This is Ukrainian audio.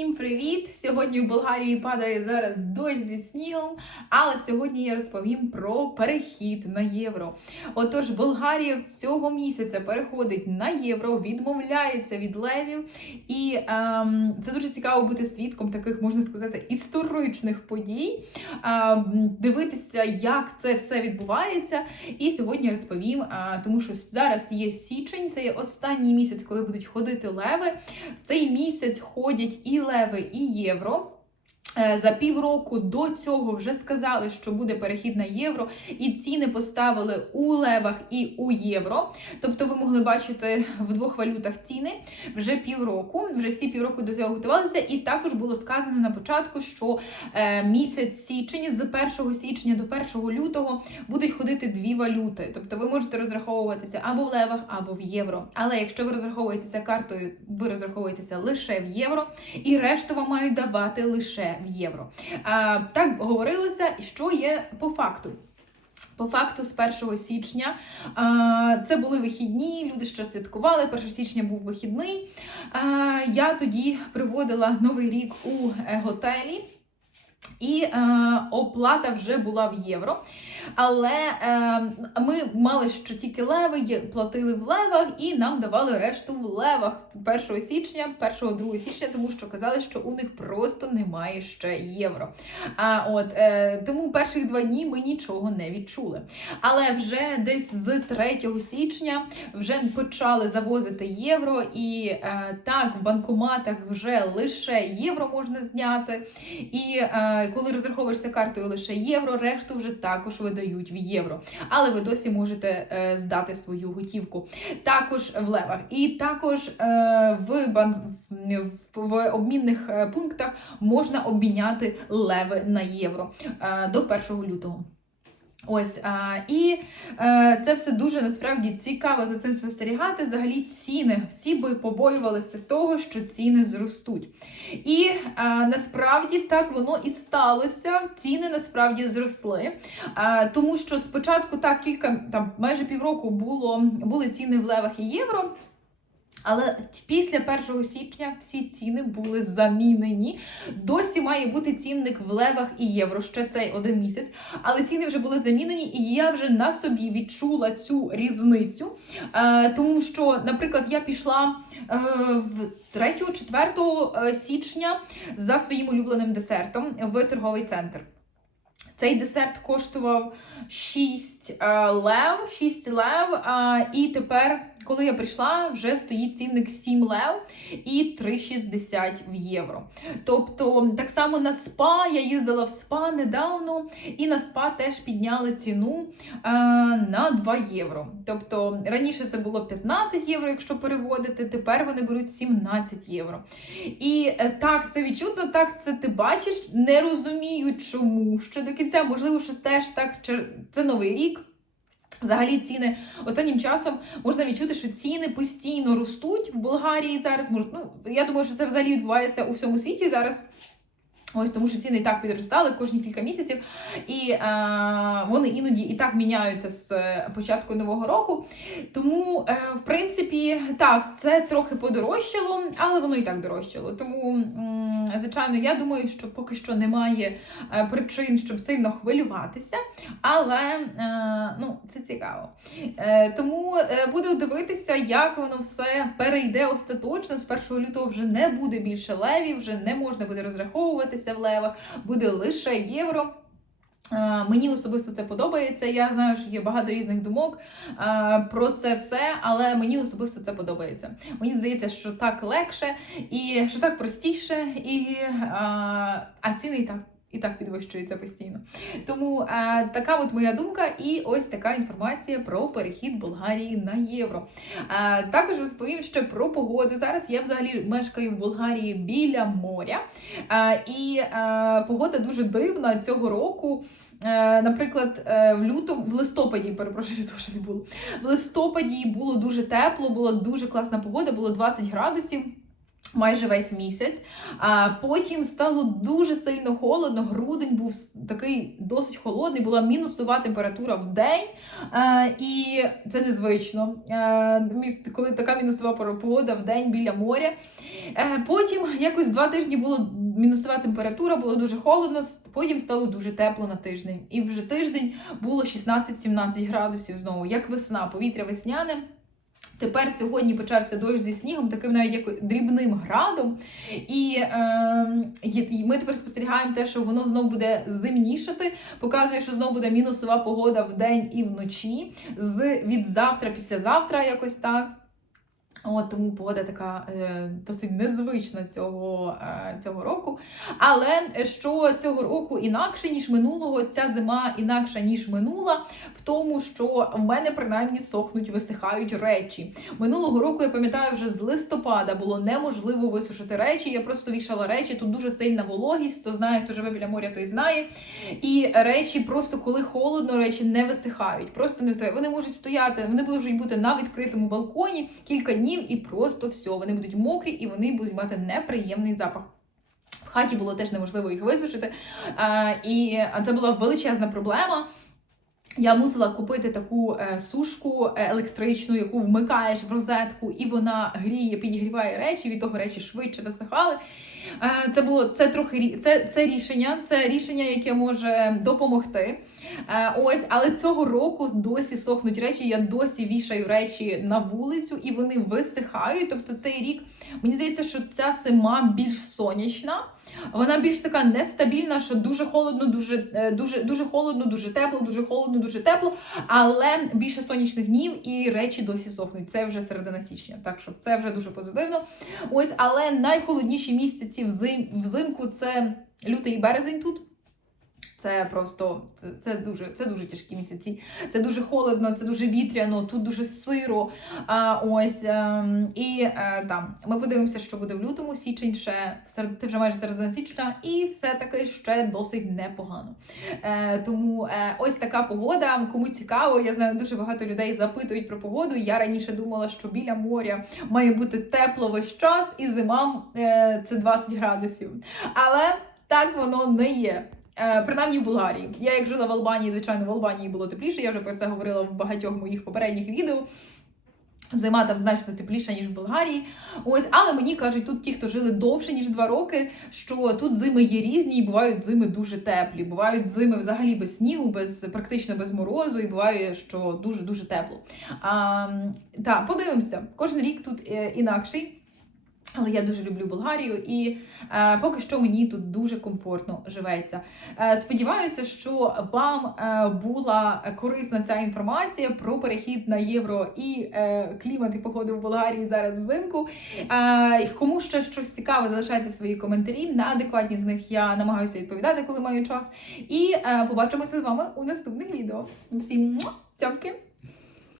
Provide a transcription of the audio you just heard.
Всім привіт! Сьогодні в Болгарії падає зараз дощ зі снігом, але сьогодні я розповім про перехід на євро. Отож, Болгарія цього місяця переходить на євро, відмовляється від левів, і ем, це дуже цікаво бути свідком таких, можна сказати, історичних подій, ем, дивитися, як це все відбувається. І сьогодні розповім, е, тому що зараз є січень, це є останній місяць, коли будуть ходити леви. В цей місяць ходять і леви, і євро. Е, За півроку до цього вже сказали, що буде перехід на євро, і ціни поставили у левах і у євро. Тобто ви могли бачити в двох валютах ціни вже півроку. Вже всі півроку до цього готувалися. І також було сказано на початку, що е, місяць січень з 1 січня до 1 лютого будуть ходити дві валюти. Тобто ви можете розраховуватися або в левах, або в євро. Але якщо ви розраховуєтеся картою, ви розраховуєтеся лише в євро, і решту вам мають давати лише євро. Так говорилося, що є по факту. По факту, з 1 січня це були вихідні, люди ще святкували. 1 січня був вихідний. Я тоді приводила новий рік у е, готелі. І е, оплата вже була в євро. Але е, ми мали що тільки леви, платили в левах, і нам давали решту в левах 1 січня, 1-2 січня, тому що казали, що у них просто немає ще євро. А от е, тому перших два дні ми нічого не відчули. Але вже десь з 3 січня вже почали завозити євро, і е, так в банкоматах вже лише євро можна зняти. І е, коли розраховуєшся картою лише євро, решту вже також видають в євро. Але ви досі можете е, здати свою готівку. Також в левах. І також е, в, бан... в, обмінних е, пунктах можна обміняти леви на євро до 1 лютого. Ось а, і е, це все дуже насправді цікаво за цим спостерігати. Взагалі ціни всі би побоювалися того, що ціни зростуть. І е, насправді так воно і сталося. Ціни насправді зросли. Е, тому що спочатку так кілька там майже півроку було були ціни в левах і євро. Але після 1 січня всі ціни були замінені. Досі має бути цінник в левах і євро ще цей один місяць. Але ціни вже були замінені, і я вже на собі відчула цю різницю. Е, тому що, наприклад, я пішла е, в 3-4 січня за своїм улюбленим десертом в торговий центр. Цей десерт коштував 6 е, лев, 6 лев, е, і тепер, коли я прийшла, вже стоїть цінник 7 лев і 3,60 в євро. Тобто, так само на спа, я їздила в спа недавно, і на спа теж підняли ціну е, на 2 євро. Тобто раніше це було 15 євро, якщо переводити, тепер вони беруть 17 євро. І так, це відчутно, так це ти бачиш. Не розумію, чому. Що до кінця, можливо, що теж так це новий рік. Взагалі ціни останнім часом можна відчути, що ціни постійно ростуть в Болгарії зараз. Ну, я думаю, що це взагалі відбувається у всьому світі зараз. Ось тому, що ціни і так підростали кожні кілька місяців, і е, вони іноді і так міняються з е, початку нового року. Тому, е, в принципі, так, все трохи подорожчало, але воно і так дорожчало. Тому, м, звичайно, я думаю, що поки що немає е, причин, щоб сильно хвилюватися, але е, ну, це цікаво. Е, тому е, буду дивитися, як воно все перейде остаточно. З 1 лютого вже не буде більше левів, вже не можна буде розраховуватися в левах, буде лише євро. Мені особисто це подобається. Я знаю, що є багато різних думок про це все, але мені особисто це подобається. Мені здається, що так легше і що так простіше, і а ціни і так. І так підвищується постійно. Тому е, така от моя думка, і ось така інформація про перехід Болгарії на євро. Е, також розповім ще про погоду. Зараз я взагалі мешкаю в Болгарії біля моря, е, і е, погода дуже дивна цього року. Наприклад, в лютому, в листопаді, перепрошую, що не було. В листопаді було дуже тепло, була дуже класна погода, було 20 градусів. Майже весь місяць. А потім стало дуже сильно холодно. Грудень був такий досить холодний, була мінусова температура в день. А, і це незвично. А, коли така мінусова погода в день біля моря. Е, Потім якось два тижні було мінусова температура, було дуже холодно, потім стало дуже тепло на тиждень. І вже тиждень було 16-17 градусів знову, як весна, повітря весняне. Тепер сьогодні почався дощ зі снігом, таким навіть як дрібним градом. І е, і ми тепер спостерігаємо те, що воно знову буде зимнішати. Показує, що знову буде мінусова погода вдень і вночі. З від завтра, післязавтра, якось так. От тому погода така е, досить незвична цього, е, цього року. Але що цього року інакше, ніж минулого, ця зима інакша, ніж минула, в тому, що в мене принаймні сохнуть, висихають речі. Минулого року я пам'ятаю, вже з листопада було неможливо висушити речі. Я просто вішала речі. Тут дуже сильна вологість. Хто знає, хто живе біля моря, той знає. І речі просто коли холодно, речі не висихають. Просто не висихають. Вони можуть стояти, вони можуть бути на відкритому балконі кілька днів, і просто все. Вони будуть мокрі і вони будуть мати неприємний запах. В хаті було теж неможливо їх висушити. І це була величезна проблема. Я мусила купити таку е, сушку е, електричну, яку вмикаєш в розетку, і вона гріє, підігріває речі, від того речі швидше висихали. Е, це було це трохи це, це рішення, це рішення, яке може допомогти. Ось, але цього року досі сохнуть речі. Я досі вішаю речі на вулицю, і вони висихають. Тобто цей рік мені здається, що ця зима більш сонячна. Вона більш така нестабільна, що дуже холодно, дуже, дуже, дуже холодно, дуже тепло, дуже холодно, дуже тепло. Але більше сонячних днів і речі досі сохнуть. Це вже середина січня. Так що це вже дуже позитивно. Ось, але найхолодніші місяці взим, взимку це лютий і березень тут. Це просто це, це дуже це дуже тяжкі місяці. Це дуже холодно, це дуже вітряно, тут дуже сиро. А, ось ем, і е, там ми подивимося, що буде в лютому. Січень ще серед ти вже майже середина січня, і все таки ще досить непогано. Е, тому е, ось така погода. Кому цікаво, я знаю, дуже багато людей запитують про погоду. Я раніше думала, що біля моря має бути тепло весь час, і зима е, це 20 градусів. Але так воно не є. Е, Принаймні в Болгарії. Я як жила в Албанії, звичайно, в Албанії було тепліше. Я вже про це говорила в багатьох моїх попередніх відео. Зима там значно тепліша, ніж в Болгарії. Ось, але мені кажуть, тут ті, хто жили довше, ніж два роки, що тут зими є різні, і бувають зими дуже теплі. Бувають зими взагалі без снігу, без практично без морозу, і буває, що дуже дуже тепло. А, та, подивимося. Кожен рік тут е, інакший. Але я дуже люблю Болгарію, і е, поки що мені тут дуже комфортно живеться. Е, сподіваюся, що вам е, була корисна ця інформація про перехід на євро і е, клімат і погоду в Болгарії зараз взимку. Е, кому ще щось цікаве, залишайте свої коментарі. На адекватні з них я намагаюся відповідати, коли маю час. І е, побачимося з вами у наступних відео. Всім цьомки!